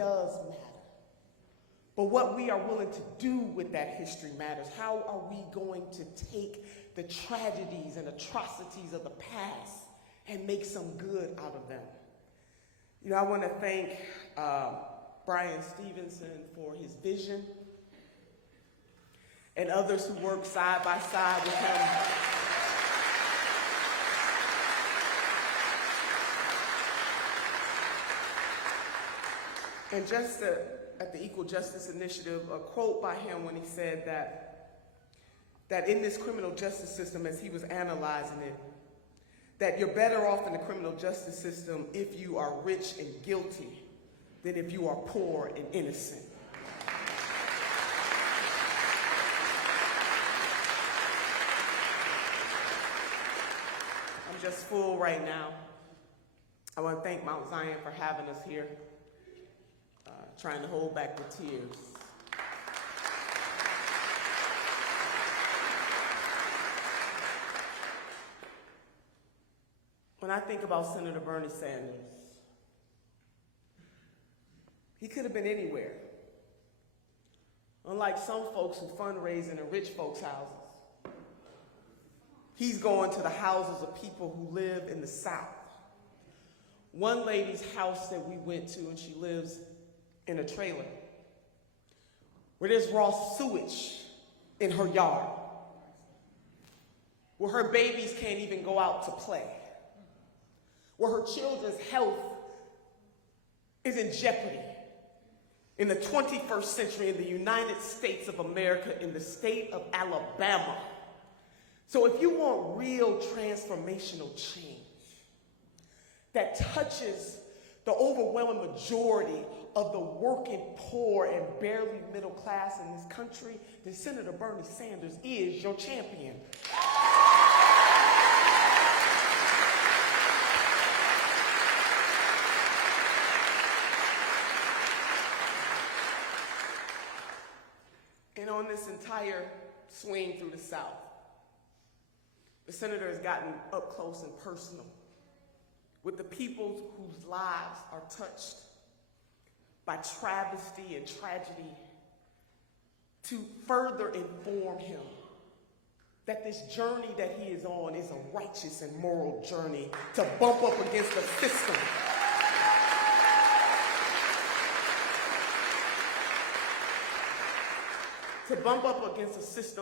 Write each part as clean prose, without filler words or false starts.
does matter. But what we are willing to do with that history matters. How are we going to take the tragedies and atrocities of the past and make some good out of them? You know, I want to thank Brian Stevenson for his vision and others who work side by side with him. And just at the Equal Justice Initiative, a quote by him when he said that in this criminal justice system, as he was analyzing it, that you're better off in the criminal justice system if you are rich and guilty than if you are poor and innocent. I'm just full right now. I want to thank Mount Zion for having us here. Trying to hold back the tears. When I think about Senator Bernie Sanders, he could have been anywhere. Unlike some folks who fundraise in the rich folks' houses, he's going to the houses of people who live in the South. One lady's house that we went to, and she lives in a trailer, where there's raw sewage in her yard, where her babies can't even go out to play, where her children's health is in jeopardy in the 21st century in the United States of America, in the state of Alabama. So if you want real transformational change that touches the overwhelming majority of the working poor and barely middle class in this country, then Senator Bernie Sanders is your champion. And on this entire swing through the South, the senator has gotten up close and personal with the people whose lives are touched by travesty and tragedy, to further inform him that this journey that he is on is a righteous and moral journey to bump up against a system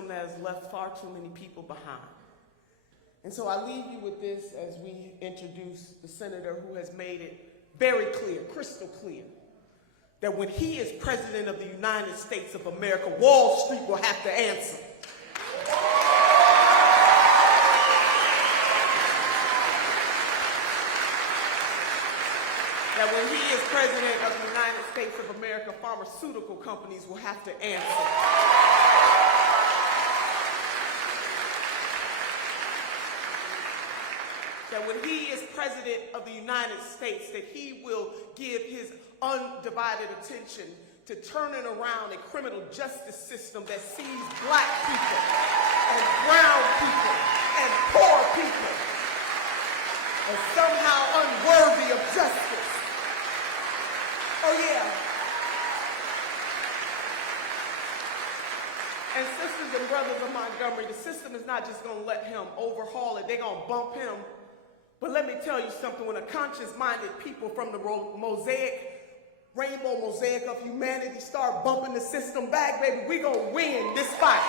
that has left far too many people behind. And so I leave you with this as we introduce the senator who has made it very clear, crystal clear, that when he is president of the United States of America, Wall Street will have to answer. That when he is president of the United States of America, pharmaceutical companies will have to answer. That when he is president of the United States, that he will give his undivided attention to turning around a criminal justice system that sees black people and brown people and poor people as somehow unworthy of justice. Oh yeah. And sisters and brothers of Montgomery, the system is not just going to let him overhaul it. They're going to bump him. But let me tell you something, when a conscious-minded people from the rainbow mosaic of humanity start bumping the system back, baby, we're going to win this fight.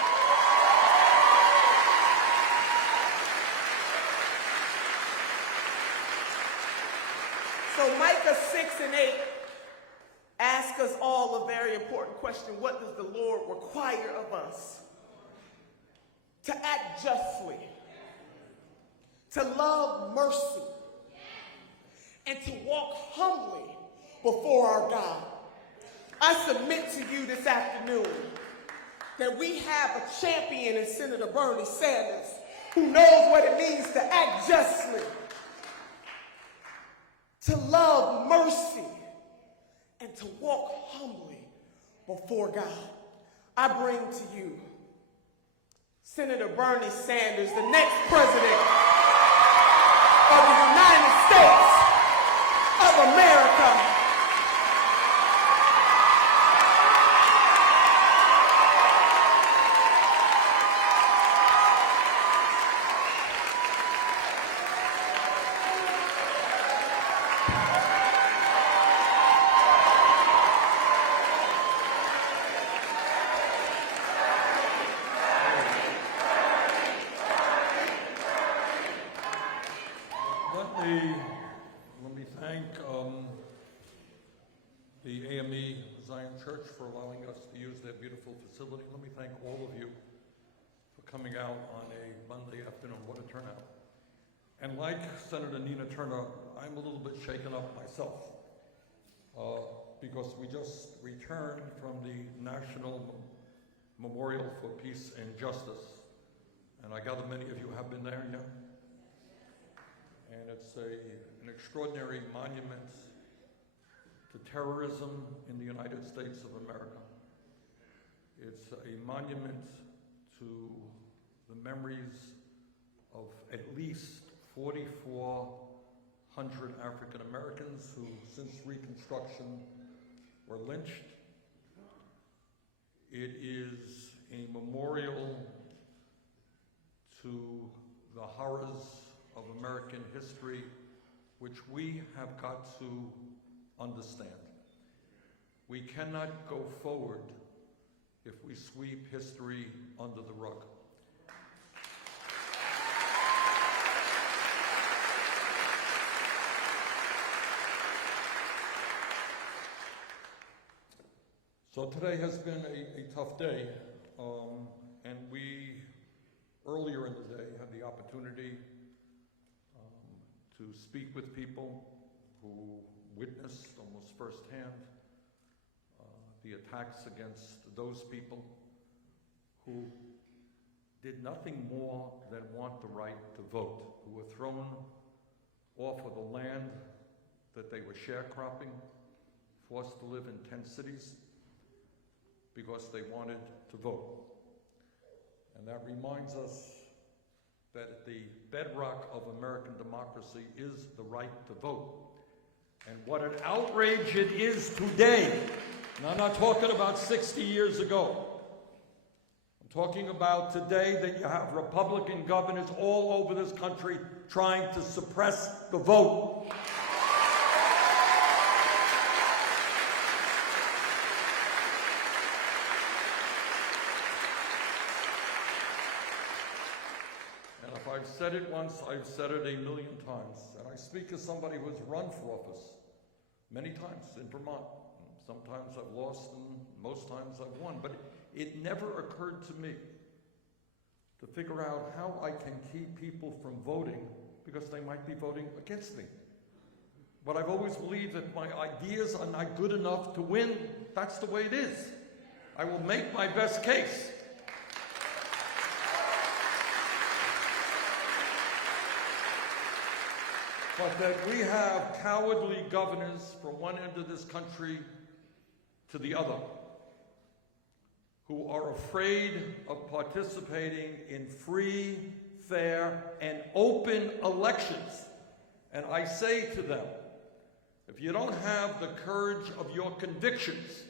So Micah 6 and 8 ask us all a very important question. What does the Lord require of us? To act justly, to love mercy, and to walk humbly before our God. I submit to you this afternoon that we have a champion in Senator Bernie Sanders who knows what it means to act justly, to love mercy, and to walk humbly before God. I bring to you Senator Bernie Sanders, the next president of the United States of America. the AME Zion Church for allowing us to use their beautiful facility. Let me thank all of you for coming out on a Monday afternoon. What a turnout. And like Senator Nina Turner, I'm a little bit shaken up myself because we just returned from the National Memorial for Peace and Justice. And I gather many of you have been there, yeah? And it's an extraordinary monument to terrorism in the United States of America. It's a monument to the memories of at least 4,400 African Americans who, since Reconstruction, were lynched. It is a memorial to the horrors of American history, which we have got to understand. We cannot go forward if we sweep history under the rug. So today has been a tough day, and we, earlier in the day, had the opportunity to speak with people who witnessed almost firsthand the attacks against those people who did nothing more than want the right to vote, who were thrown off of the land that they were sharecropping, forced to live in tent cities because they wanted to vote. And that reminds us that the bedrock of American democracy is the right to vote. And what an outrage it is today. And I'm not talking about 60 years ago. I'm talking about today that you have Republican governors all over this country trying to suppress the vote. And if I've said it once, I've said it a million times. And I speak as somebody who has run for office many times in Vermont. Sometimes I've lost and most times I've won. But it never occurred to me to figure out how I can keep people from voting because they might be voting against me. But I've always believed that my ideas are not good enough to win. That's the way it is. I will make my best case. But that we have cowardly governors from one end of this country to the other who are afraid of participating in free, fair, and open elections. And I say to them, if you don't have the courage of your convictions,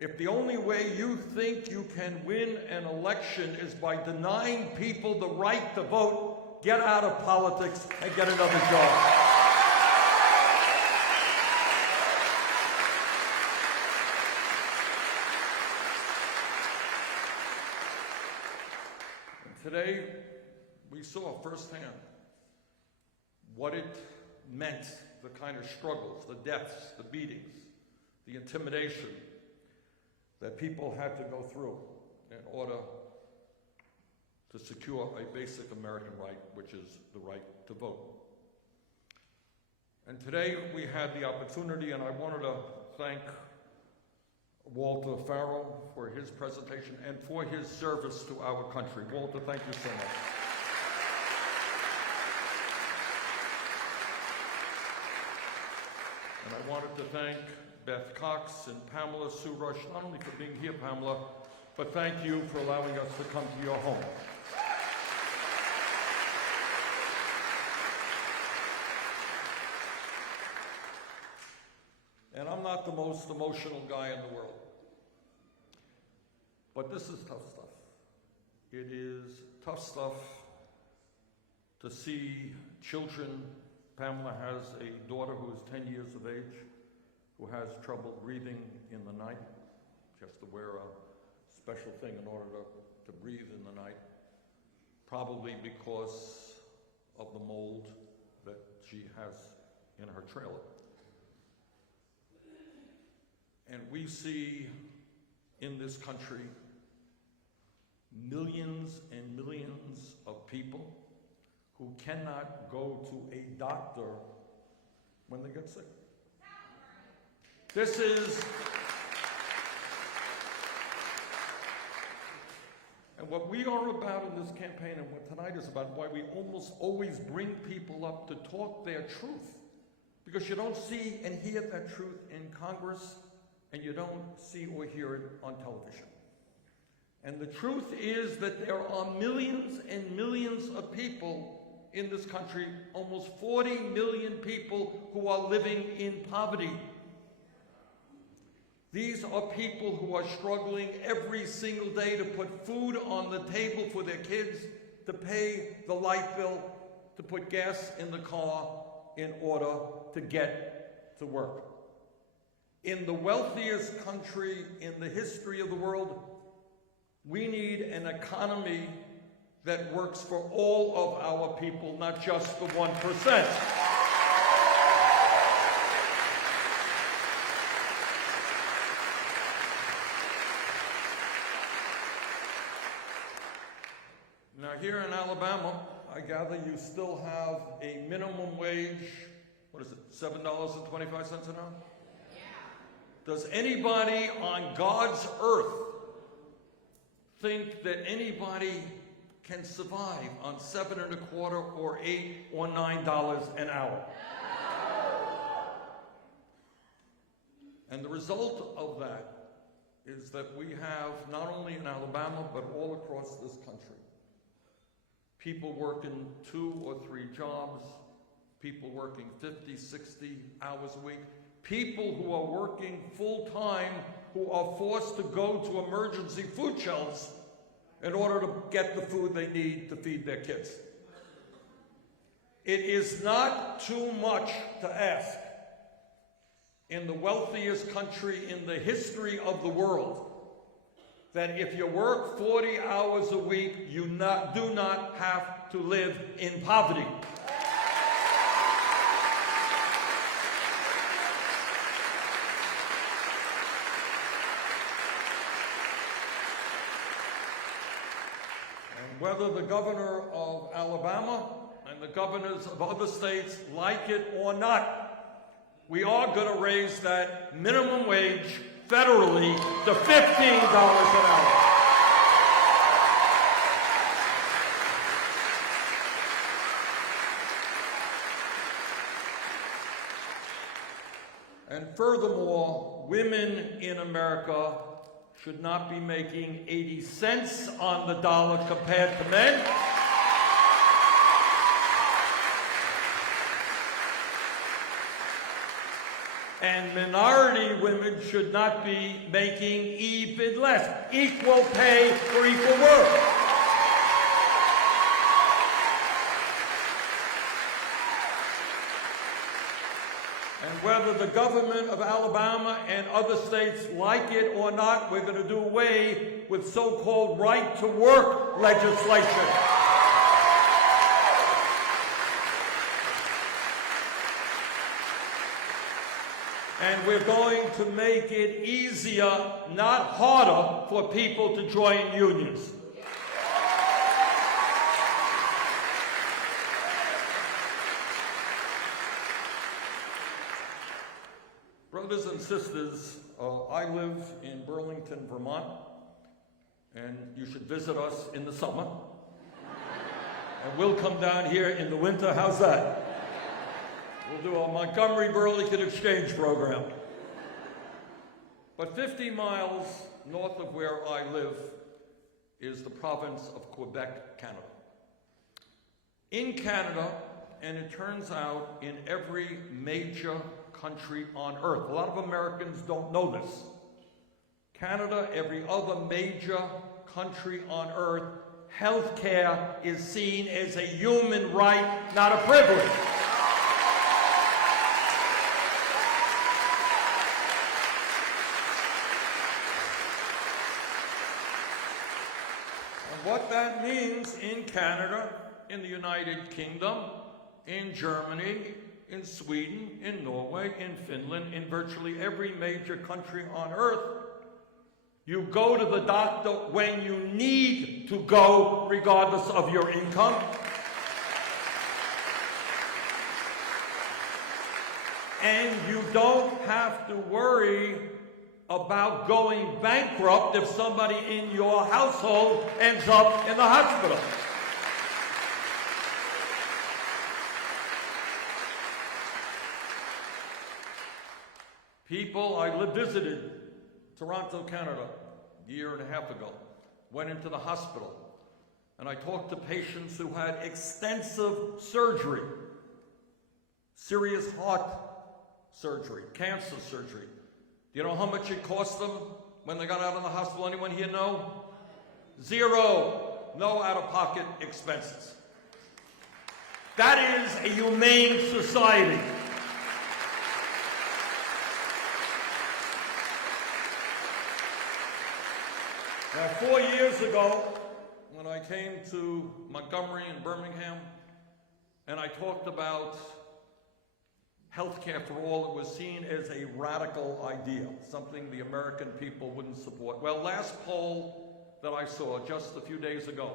if the only way you think you can win an election is by denying people the right to vote, get out of politics and get another job. And today, we saw firsthand what it meant, the kind of struggles, the deaths, the beatings, the intimidation that people had to go through in order to secure a basic American right, which is the right to vote. And today we had the opportunity, and I wanted to thank Walter Farrell for his presentation and for his service to our country. Walter, thank you so much. And I wanted to thank Beth Cox and Pamela Sue Rush, not only for being here, Pamela, but thank you for allowing us to come to your home. And I'm not the most emotional guy in the world. But this is tough stuff. It is tough stuff to see children. Pamela has a daughter who is 10 years of age, who has trouble breathing in the night. She has to wear a special thing in order to breathe in the night, probably because of the mold that she has in her trailer. And we see in this country millions and millions of people who cannot go to a doctor when they get sick. This is, and what we are about in this campaign and what tonight is about, why we almost always bring people up to talk their truth. Because you don't see and hear that truth in Congress, and you don't see or hear it on television. And the truth is that there are millions and millions of people in this country, almost 40 million people who are living in poverty. These are people who are struggling every single day to put food on the table for their kids, to pay the light bill, to put gas in the car in order to get to work. In the wealthiest country in the history of the world, we need an economy that works for all of our people, not just the 1%. Now here in Alabama, I gather you still have a minimum wage, what is it, $7.25 an hour? Yeah. Does anybody on God's earth think that anybody can survive on $7.25 or $8 or $9 an hour? And the result of that is that we have, not only in Alabama, but all across this country, people working 2 or 3 jobs, people working 50, 60 hours a week, people who are working full-time who are forced to go to emergency food shelves in order to get the food they need to feed their kids. It is not too much to ask in the wealthiest country in the history of the world that if you work 40 hours a week, you do not have to live in poverty. And whether the governor of Alabama and the governors of other states like it or not, we are going to raise that minimum wage federally to $15 an hour. And furthermore, women in America should not be making 80 cents on the dollar compared to men. And minority women should not be making even less. Equal pay for equal work. And whether the government of Alabama and other states like it or not, we're going to do away with so-called right-to-work legislation. And we're going to make it easier, not harder, for people to join unions. Brothers and sisters, I live in Burlington, Vermont, and you should visit us in the summer. And we'll come down here in the winter. How's that? We'll do a Montgomery-Burlington exchange program. But 50 miles north of where I live is the province of Quebec, Canada. In Canada, and it turns out in every major country on earth, a lot of Americans don't know this. Canada, every other major country on earth, health care is seen as a human right, not a privilege. What that means in Canada, in the United Kingdom, in Germany, in Sweden, in Norway, in Finland, in virtually every major country on earth, you go to the doctor when you need to go, regardless of your income. And you don't have to worry about going bankrupt if somebody in your household ends up in the hospital. I visited Toronto, Canada, a year and a half ago, went into the hospital, and I talked to patients who had extensive surgery, serious heart surgery, cancer surgery. Do you know how much it cost them when they got out of the hospital? Anyone here know? Zero. No out-of-pocket expenses. That is a humane society. Now, 4 years ago, when I came to Montgomery and Birmingham, and I talked about healthcare for all, it was seen as a radical idea, something the American people wouldn't support. Well, last poll that I saw just a few days ago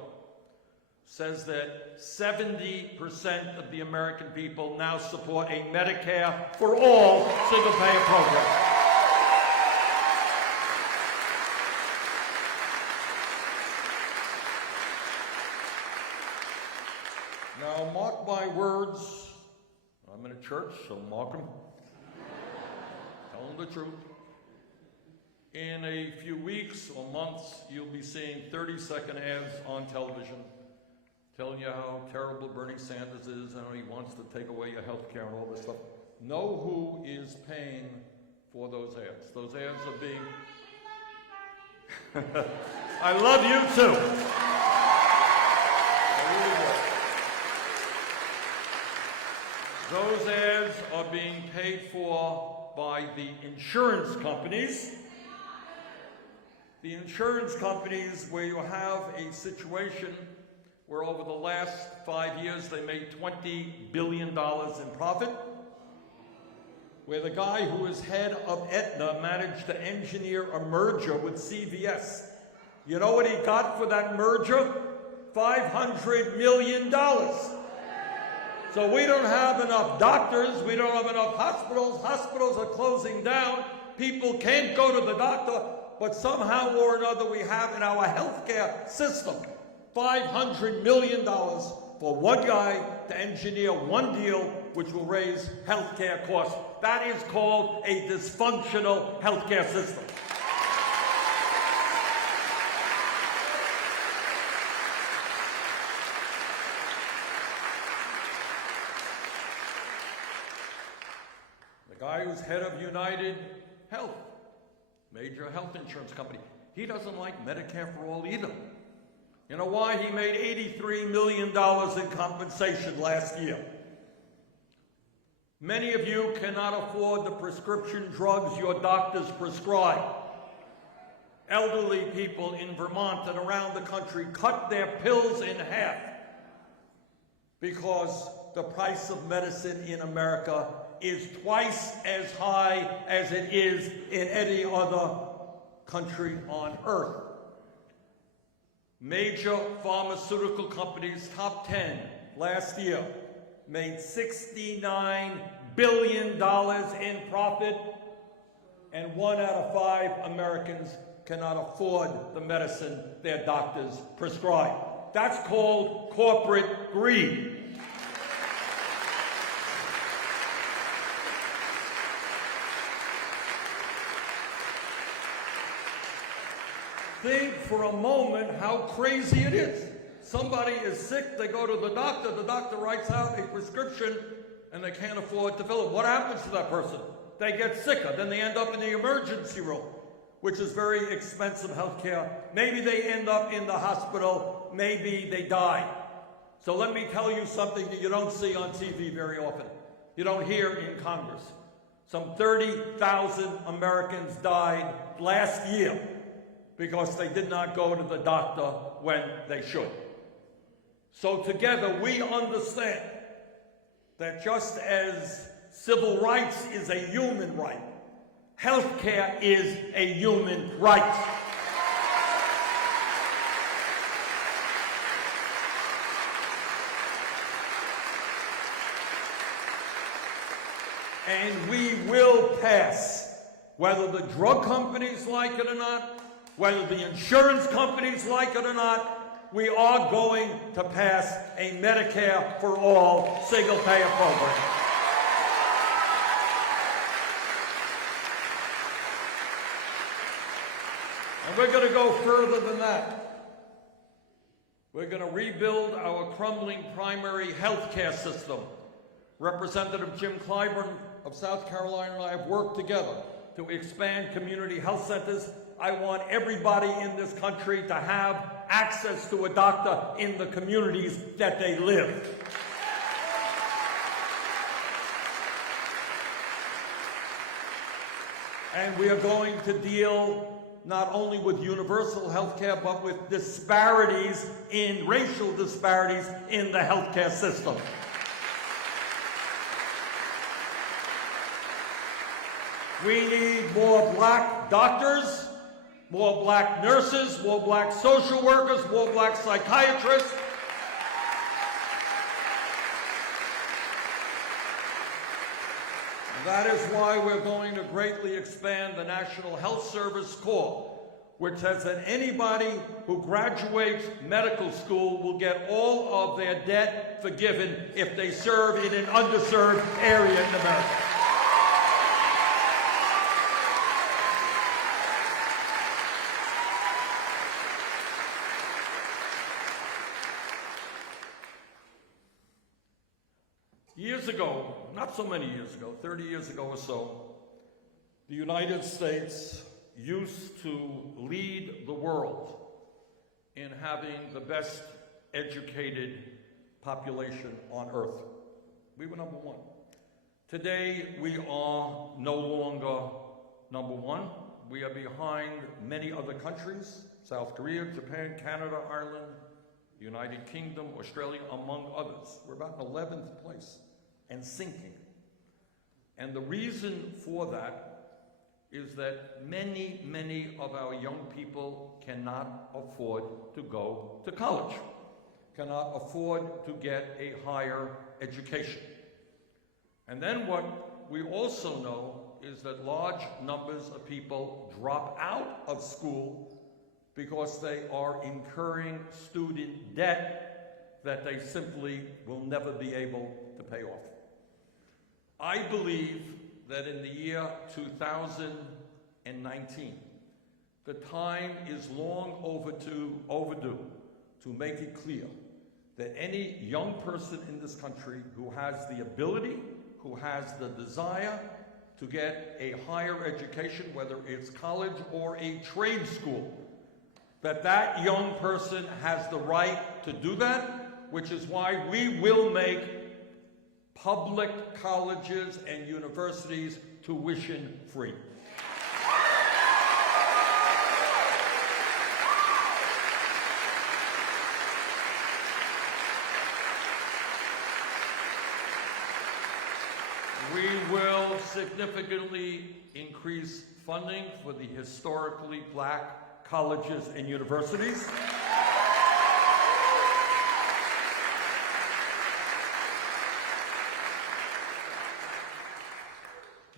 says that 70% of the American people now support a Medicare for all single-payer program. Now, mark my words. I'm in a church, so mark them. Tell them the truth. In a few weeks or months, you'll be seeing 30-second ads on television telling you how terrible Bernie Sanders is and how he wants to take away your health care and all this stuff. Know who is paying for those ads. Those ads are being... I love you too. Those ads are being paid for by the insurance companies. The insurance companies, where you have a situation where over the last 5 years they made $20 billion in profit, where the guy who was head of Aetna managed to engineer a merger with CVS. You know what he got for that merger? $500 million. So we don't have enough doctors, we don't have enough hospitals, hospitals are closing down, people can't go to the doctor, but somehow or another we have in our healthcare system $500 million for one guy to engineer one deal which will raise healthcare costs. That is called a dysfunctional healthcare system. The guy who's head of United Health, major health insurance company, he doesn't like Medicare for all either. You know why? He made $83 million in compensation last year. Many of you cannot afford the prescription drugs your doctors prescribe. Elderly people in Vermont and around the country cut their pills in half because the price of medicine in America is twice as high as it is in any other country on earth. Major pharmaceutical companies, top 10 last year, made $69 billion in profit, and 1 out of 5 Americans cannot afford the medicine their doctors prescribe. That's called corporate greed. Think for a moment how crazy it is. Somebody is sick, they go to the doctor writes out a prescription, and they can't afford to fill it. What happens to that person? They get sicker, then they end up in the emergency room, which is very expensive health care. Maybe they end up in the hospital, maybe they die. So let me tell you something that you don't see on TV very often. You don't hear in Congress. Some 30,000 Americans died last year because they did not go to the doctor when they should. So together we understand that just as civil rights is a human right, health care is a human right. And we will pass, whether the drug companies like it or not, whether the insurance companies like it or not, we are going to pass a Medicare for all single-payer program. And we're going to go further than that. We're going to rebuild our crumbling primary health care system. Representative Jim Clyburn of South Carolina and I have worked together to expand community health centers. I want everybody in this country to have access to a doctor in the communities that they live. And we are going to deal not only with universal health care, but with disparities in racial disparities in the healthcare system. We need more black doctors, more black nurses, more black social workers, more black psychiatrists. That is why we're going to greatly expand the National Health Service Corps, which says that anybody who graduates medical school will get all of their debt forgiven if they serve in an underserved area in America. Years ago, not so many years ago, 30 years ago or so, the United States used to lead the world in having the best educated population on earth. We were number one. Today, we are no longer number one. We are behind many other countries, South Korea, Japan, Canada, Ireland, the United Kingdom, Australia, among others. We're about in 11th place and sinking. And the reason for that is that many, many of our young people cannot afford to go to college, cannot afford to get a higher education. And then what we also know is that large numbers of people drop out of school because they are incurring student debt that they simply will never be able to pay off. I believe that in the year 2019, the time is long overdue to make it clear that any young person in this country who has the ability, who has the desire to get a higher education, whether it's college or a trade school, that young person has the right to do that, which is why we will make public colleges and universities tuition free. We will significantly increase funding for the historically black colleges and universities.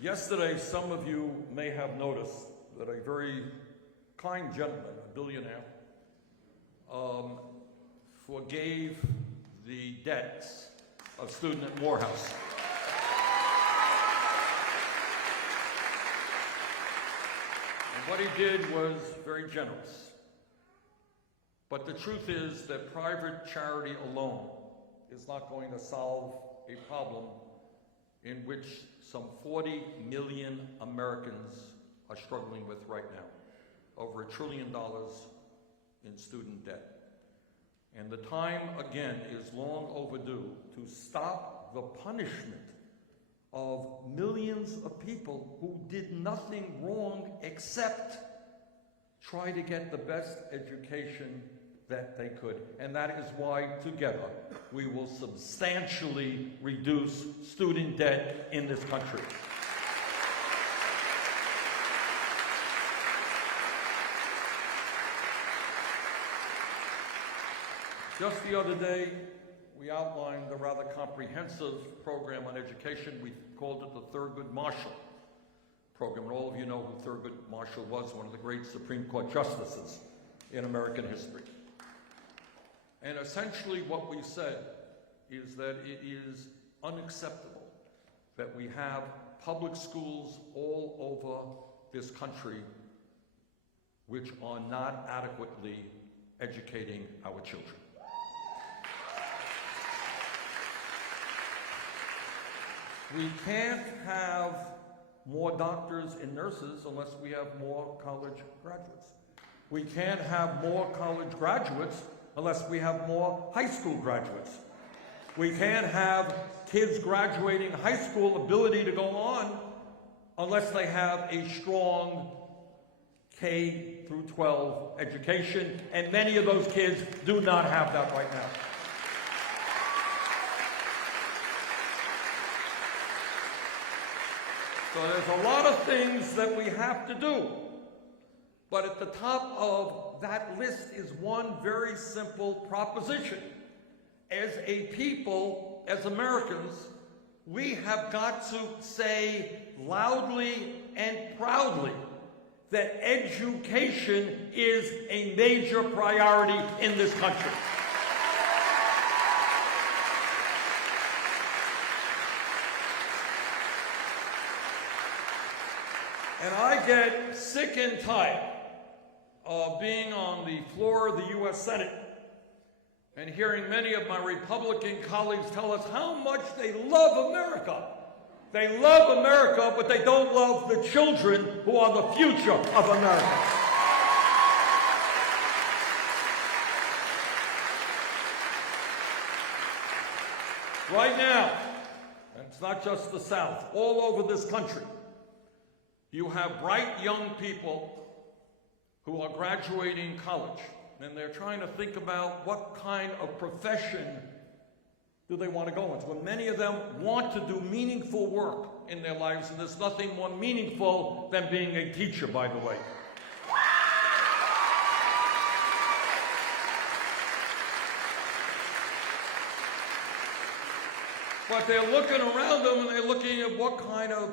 Yesterday, some of you may have noticed that a very kind gentleman, a billionaire, forgave the debts of student at Morehouse. And what he did was very generous. But the truth is that private charity alone is not going to solve a problem in which some 40 million Americans are struggling with right now. Over $1 trillion in student debt. And the time, again, is long overdue to stop the punishment of millions of people who did nothing wrong except try to get the best education that they could. And that is why, together, we will substantially reduce student debt in this country. Just the other day, we outlined a rather comprehensive program on education. We called it the Thurgood Marshall program. And all of you know who Thurgood Marshall was, one of the great Supreme Court justices in American history. And essentially what we said is that it is unacceptable that we have public schools all over this country which are not adequately educating our children. We can't have more doctors and nurses unless we have more college graduates. We can't have more college graduates unless we have more high school graduates. We can't have kids graduating high school ability to go on unless they have a strong K through 12 education, and many of those kids do not have that right now. So there's a lot of things that we have to do, but at the top of that list is one very simple proposition. As a people, as Americans, we have got to say loudly and proudly that education is a major priority in this country. And I get sick and tired of being on the floor of the U.S. Senate and hearing many of my Republican colleagues tell us how much they love America. They love America, but they don't love the children who are the future of America. Right now, and it's not just the South, all over this country, you have bright young people who are graduating college, and they're trying to think about what kind of profession do they want to go into. And many of them want to do meaningful work in their lives, and there's nothing more meaningful than being a teacher, by the way. But they're looking around them and they're looking at what kind of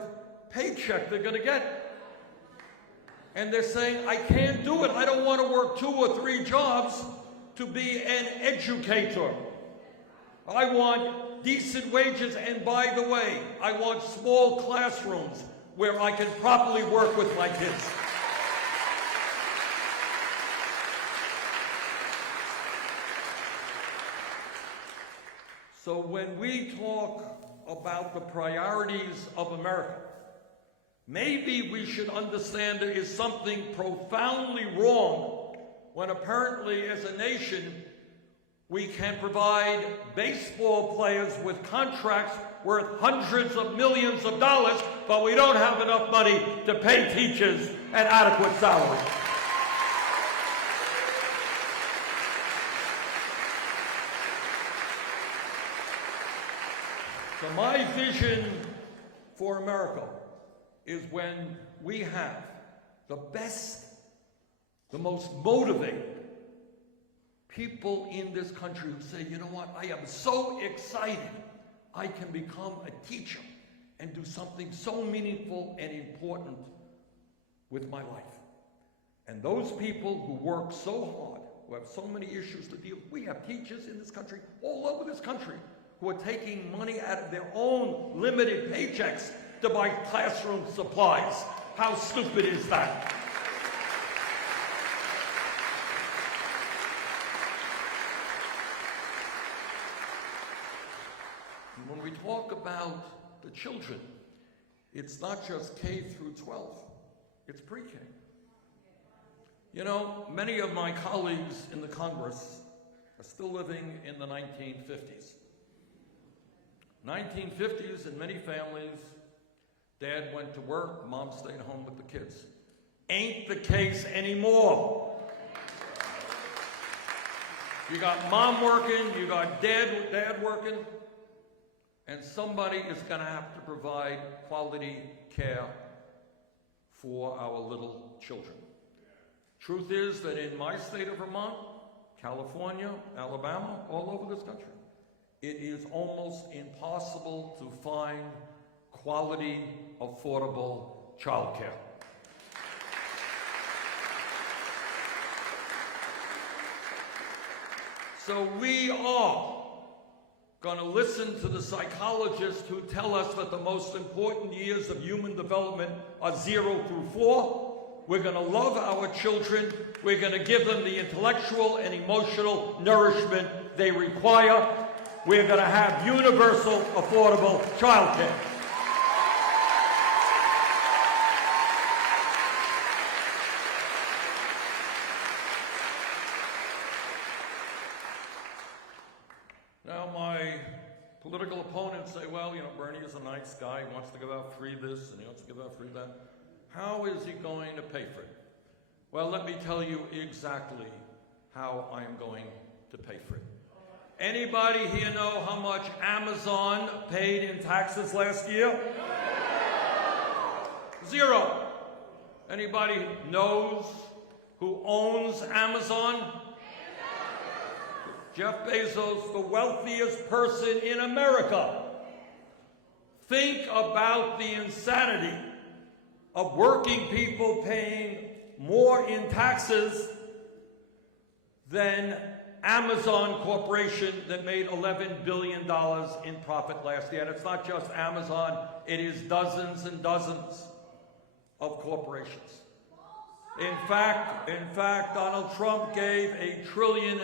paycheck they're going to get. And they're saying, I can't do it. I don't want to work 2 or 3 jobs to be an educator. I want decent wages, and by the way, I want small classrooms where I can properly work with my kids. So when we talk about the priorities of America, maybe we should understand there is something profoundly wrong when apparently as a nation we can provide baseball players with contracts worth hundreds of millions of dollars, but we don't have enough money to pay teachers an adequate salary. So my vision for America is when we have the best, the most motivated people in this country who say, you know what, I am so excited I can become a teacher and do something so meaningful and important with my life. And those people who work so hard, who have so many issues to deal with, we have teachers in this country, all over this country, who are taking money out of their own limited paychecks to buy classroom supplies. How stupid is that? When we talk about the children, it's not just K through 12, it's pre-K. You know, many of my colleagues in the Congress are still living in the 1950s. 1950s, in many families, Dad went to work, Mom stayed home with the kids. Ain't the case anymore. You got mom working, you got dad working, and somebody is going to have to provide quality care for our little children. Truth is that in my state of Vermont, California, Alabama, all over this country, it is almost impossible to find quality, affordable childcare. So we are going to listen to the psychologists who tell us that the most important years of human development are 0 through 4. We're going to love our children. We're going to give them the intellectual and emotional nourishment they require. We're going to have universal, affordable childcare. Now, my political opponents say, well, you know, Bernie is a nice guy. He wants to give out free this and he wants to give out free that. How is he going to pay for it? Well, let me tell you exactly how I am going to pay for it. Anybody here know how much Amazon paid in taxes last year? 0. Anybody knows who owns Amazon? Jeff Bezos, the wealthiest person in America. Think about the insanity of working people paying more in taxes than Amazon Corporation that made $11 billion in profit last year. And it's not just Amazon, it is dozens and dozens of corporations. In fact, Donald Trump gave $1.5 trillion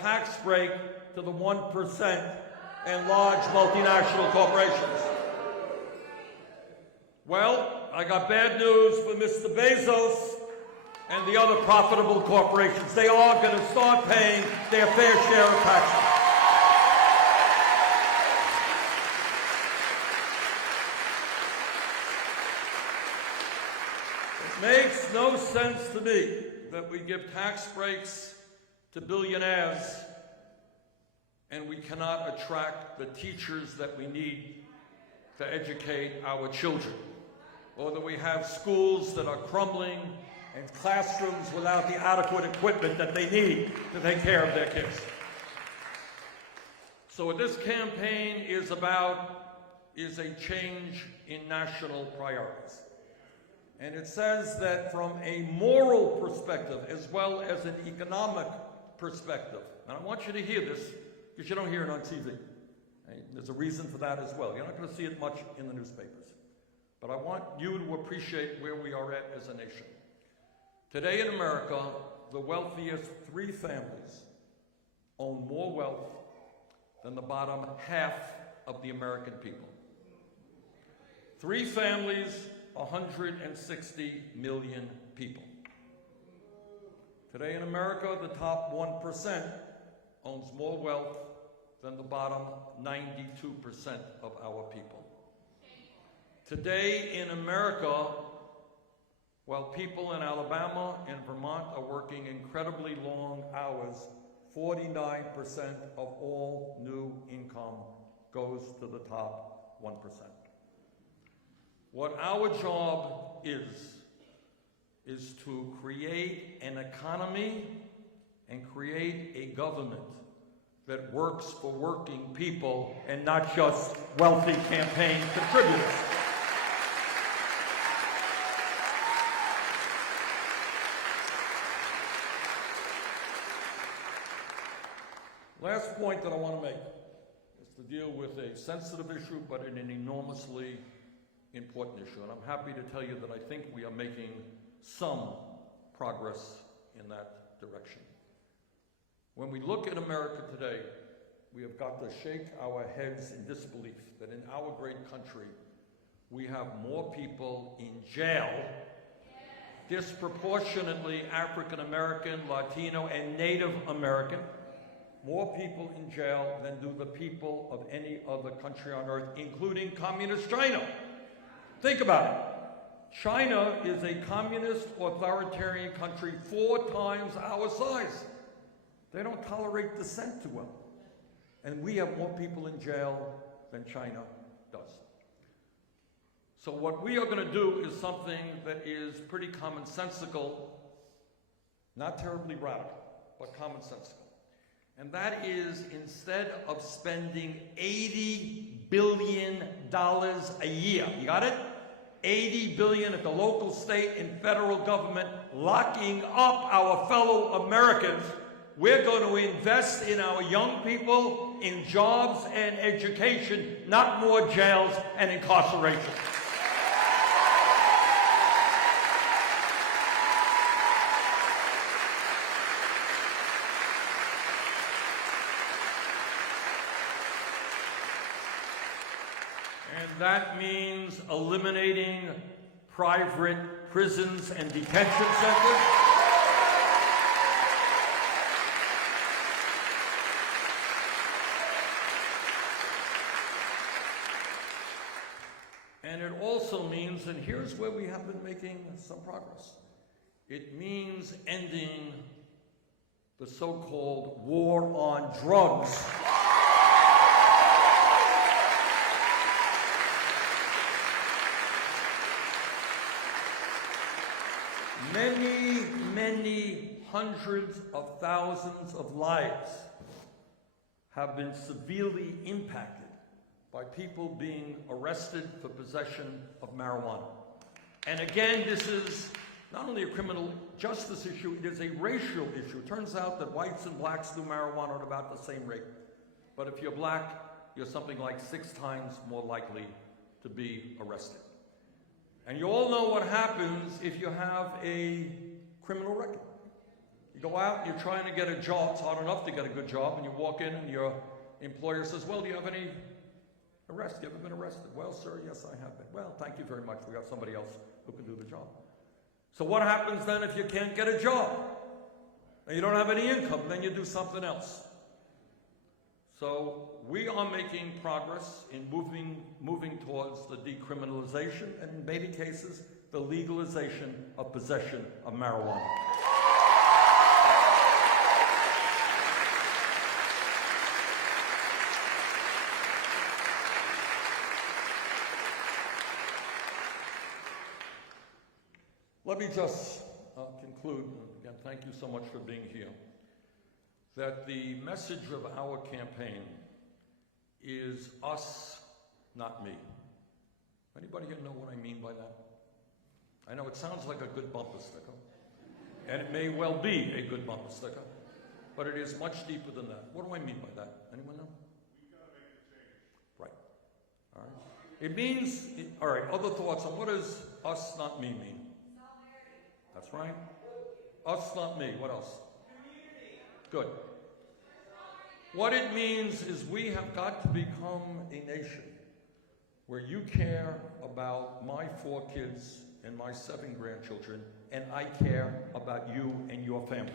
tax break to the 1% and large multinational corporations. Well, I got bad news for Mr. Bezos and the other profitable corporations. They are going to start paying their fair share of taxes. It makes no sense to me that we give tax breaks to billionaires and we cannot attract the teachers that we need to educate our children, or that we have schools that are crumbling and classrooms without the adequate equipment that they need to take care of their kids. So what this campaign is about is a change in national priorities. And it says that from a moral perspective as well as an economic perspective, and I want you to hear this because you don't hear it on TV. Right? There's a reason for that as well. You're not going to see it much in the newspapers. But I want you to appreciate where we are at as a nation. Today in America, the wealthiest 3 families own more wealth than the bottom half of the American people. 3 families, 160 million people. Today in America, the top 1% owns more wealth than the bottom 92% of our people. Today in America, while people in Alabama and Vermont are working incredibly long hours, 49% of all new income goes to the top 1%. What our job is to create an economy and create a government that works for working people and not just wealthy campaign contributors. Last point that I want to make is to deal with a sensitive issue, but an enormously important issue. And I'm happy to tell you that I think we are making some progress in that direction. When we look at America today, we have got to shake our heads in disbelief that in our great country, we have more people in jail, disproportionately African American, Latino, and Native American, more people in jail than do the people of any other country on earth, including communist China. Think about it. China is a communist authoritarian country 4 times our size. They don't tolerate dissent too well. And we have more people in jail than China does. So what we are going to do is something that is pretty commonsensical, not terribly radical, but commonsensical. And that is, instead of spending $80 billion a year, you got it? $80 billion at the local, state, and federal government, locking up our fellow Americans, we're going to invest in our young people, in jobs and education, not more jails and incarceration. And that means eliminating private prisons and detention centers. And it also means, and here's where we have been making some progress, it means ending the so-called war on drugs. Many, many hundreds of thousands of lives have been severely impacted by people being arrested for possession of marijuana. And again, this is not only a criminal justice issue, it is a racial issue. It turns out that whites and blacks do marijuana at about the same rate. But if you're black, you're something like 6 times more likely to be arrested. And you all know what happens if you have a criminal record. You go out, you're trying to get a job, it's hard enough to get a good job, and you walk in and your employer says, well, do you have any arrests? You ever been arrested? Well, sir, yes, I have been. Well, thank you very much. We have somebody else who can do the job. So what happens then if you can't get a job? And you don't have any income, then you do something else. So we are making progress in moving towards the decriminalization and, in many cases, the legalization of possession of marijuana. Let me just conclude, and again, thank you so much for being here, that the message of our campaign is us, not me. Anybody here know what I mean by that? I know it sounds like a good bumper sticker, and it may well be a good bumper sticker, but it is much deeper than that. What do I mean by that? Anyone know? We've got to make a change. Right. All right. It means, all right, other thoughts on what does us, not me mean? That's right. Us, not me. What else? Good. What it means is we have got to become a nation where you care about my 4 kids and my 7 grandchildren, and I care about you and your families.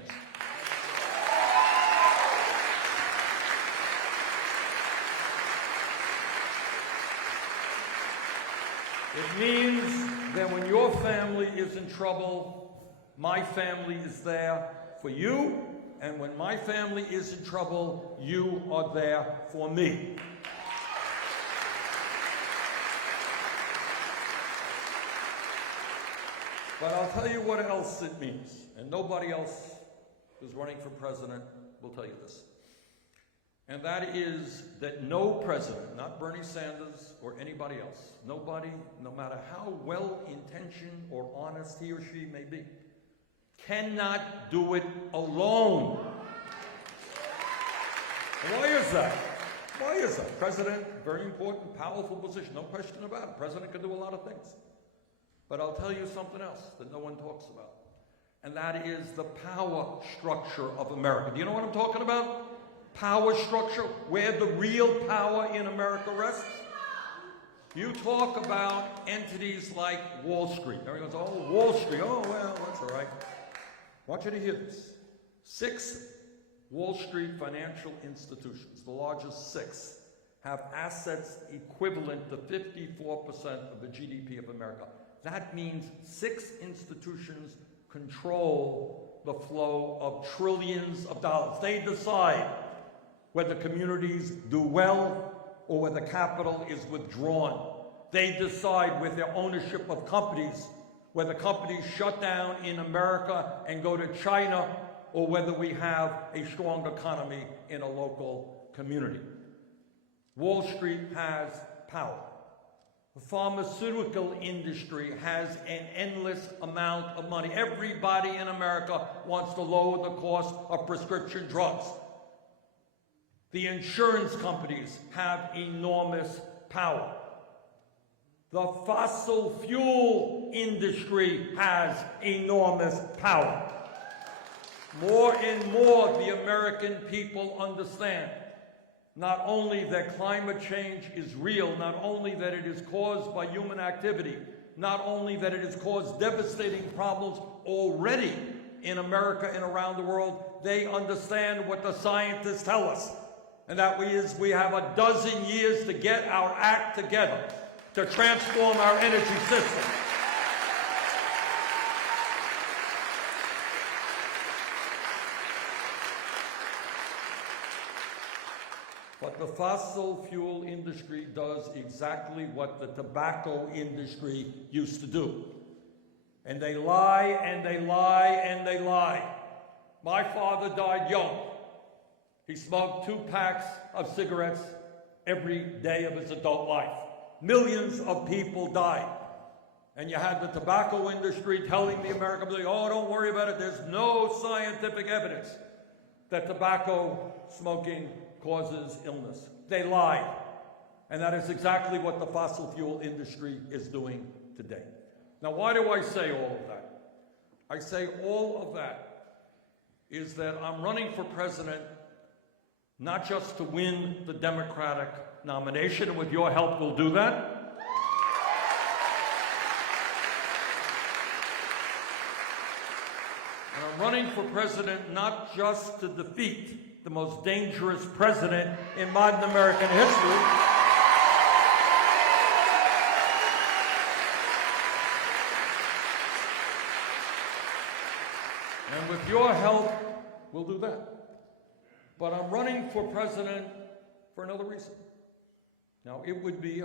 It means that when your family is in trouble, my family is there for you, and when my family is in trouble, you are there for me. But I'll tell you what else it means, and nobody else who's running for president will tell you this. And that is that no president, not Bernie Sanders or anybody else, nobody, no matter how well-intentioned or honest he or she may be, cannot do it alone. Why is that? Why is that? President, very important, powerful position, no question about it. President can do a lot of things. But I'll tell you something else that no one talks about, and that is the power structure of America. Do you know what I'm talking about? Power structure, where the real power in America rests. You talk about entities like Wall Street. Everyone goes, oh, Wall Street, oh, well, that's all right. I want you to hear this. 6 Wall Street financial institutions, the largest 6, have assets equivalent to 54% of the GDP of America. That means 6 institutions control the flow of trillions of dollars. They decide whether communities do well or whether capital is withdrawn. They decide with their ownership of companies whether companies shut down in America and go to China, or whether we have a strong economy in a local community. Wall Street has power. The pharmaceutical industry has an endless amount of money. Everybody in America wants to lower the cost of prescription drugs. The insurance companies have enormous power. The fossil fuel industry has enormous power. More and more, the American people understand not only that climate change is real, not only that it is caused by human activity, not only that it has caused devastating problems already in America and around the world, they understand what the scientists tell us. And that is, we have a dozen years to get our act together to transform our energy system. But the fossil fuel industry does exactly what the tobacco industry used to do. And they lie, and they lie, and they lie. My father died young. He smoked 2 packs of cigarettes every day of his adult life. Millions of people died. And you had the tobacco industry telling the American public, oh, don't worry about it. There's no scientific evidence that tobacco smoking causes illness. They lied. And that is exactly what the fossil fuel industry is doing today. Now, why do I say all of that? I say all of that is that I'm running for president not just to win the Democratic nomination, and with your help we'll do that. And I'm running for president not just to defeat the most dangerous president in modern American history, and with your help we'll do that. But I'm running for president for another reason. Now, I would be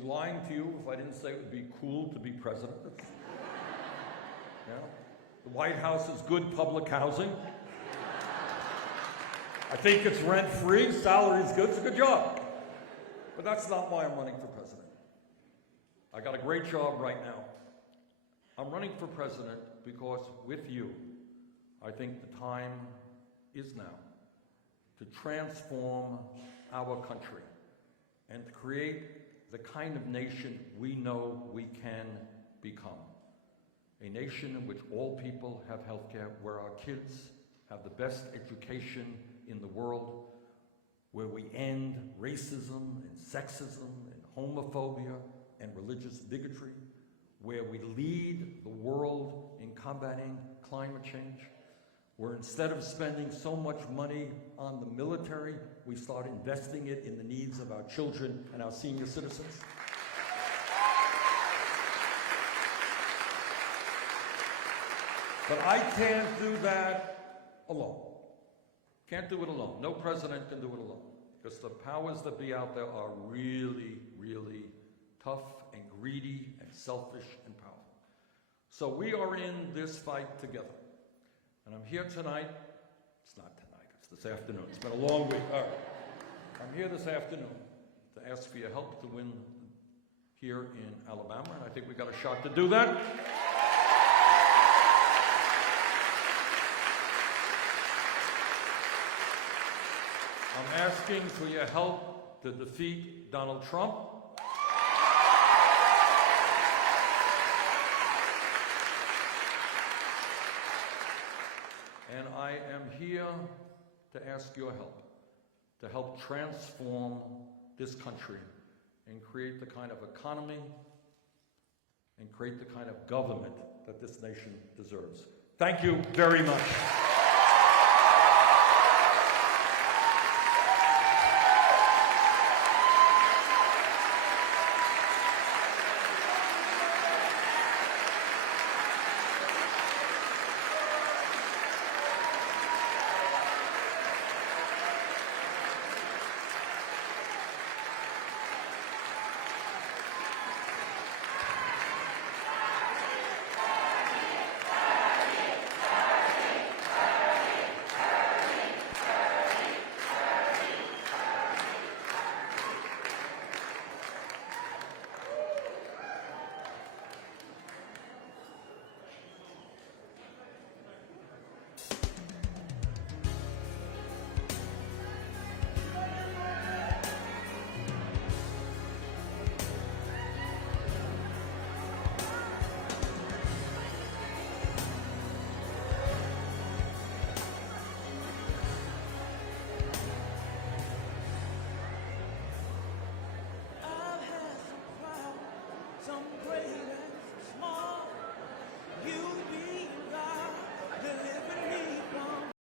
lying to you if I didn't say it would be cool to be president. You know, the White House is good public housing. I think it's rent-free, salary's good, it's a good job. But that's not why I'm running for president. I got a great job right now. I'm running for president because with you, I think the time is now to transform our country and to create the kind of nation we know we can become. A nation in which all people have health care, where our kids have the best education in the world, where we end racism and sexism and homophobia and religious bigotry, where we lead the world in combating climate change, where instead of spending so much money on the military, we start investing it in the needs of our children and our senior citizens. But I can't do that alone. Can't do it alone. No president can do it alone. Because the powers that be out there are really, really tough and greedy and selfish and powerful. So we are in this fight together. And I'm here tonight. It's not tonight, it's this afternoon. It's been a long week. All right. I'm here this afternoon to ask for your help to win here in Alabama, and I think we got a shot to do that. I'm asking for your help to defeat Donald Trump. And I am here to ask your help, to help transform this country and create the kind of economy and create the kind of government that this nation deserves. Thank you very much.